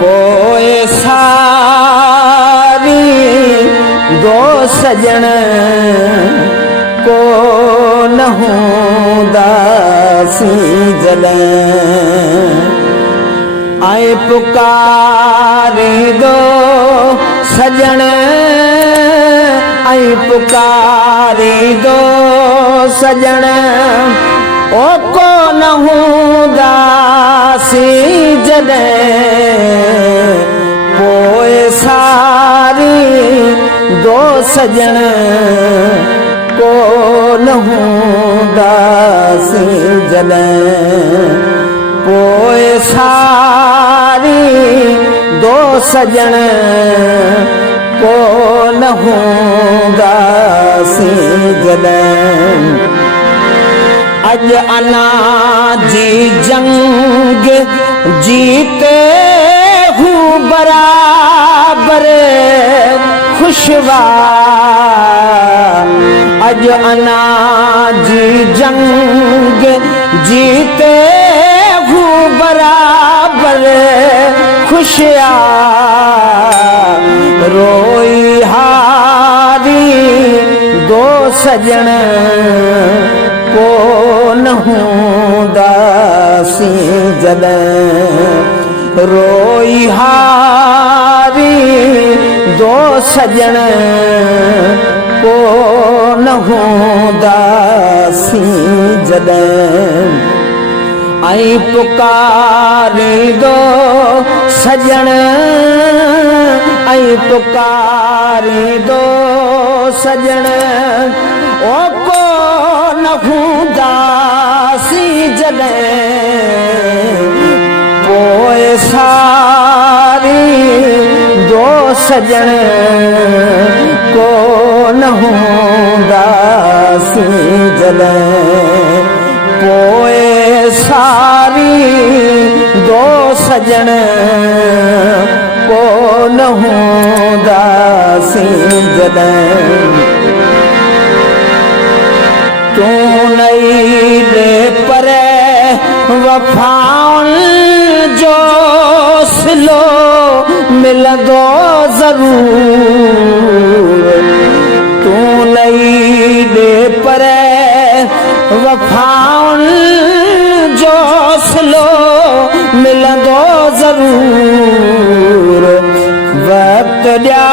पोए सारी दो सजन को न हूंदासी जॾहिं ऐं पुकारी दो सजन ऐं पुकारी दो सजन ओ को न हूंदासी जॾहिं पोए सारी दो सजन को न हूंदासी जॾहिं पोए सारी दो सजन को न हूंदासी जॾहिं अज अना जी जंग जीते हूँ बराबर खुशवा अज अना जी जंग जीते हूँ बराबर खुशिया रोई हारी दो सजन को न हूंदासी जॾहिं रोई हारी दो सजन को न हूंदासी जॾहिं ऐं पुकारी दो सजन ऐं पुकारी दो सजन ओ को न हूंदासी जॾहिं पोए सारी दो सजन को न हूंदासी जॾहिं पोए सारी दो सजन को न हूंदासी जॾहिं तू नई दे पर वफ़ाउनि जो सिलो मिलंदो ज़रूर तू नई दे पर वफ़ाउनि जो सिलो मिलंदो ज़रूर वक़्तु ॾिया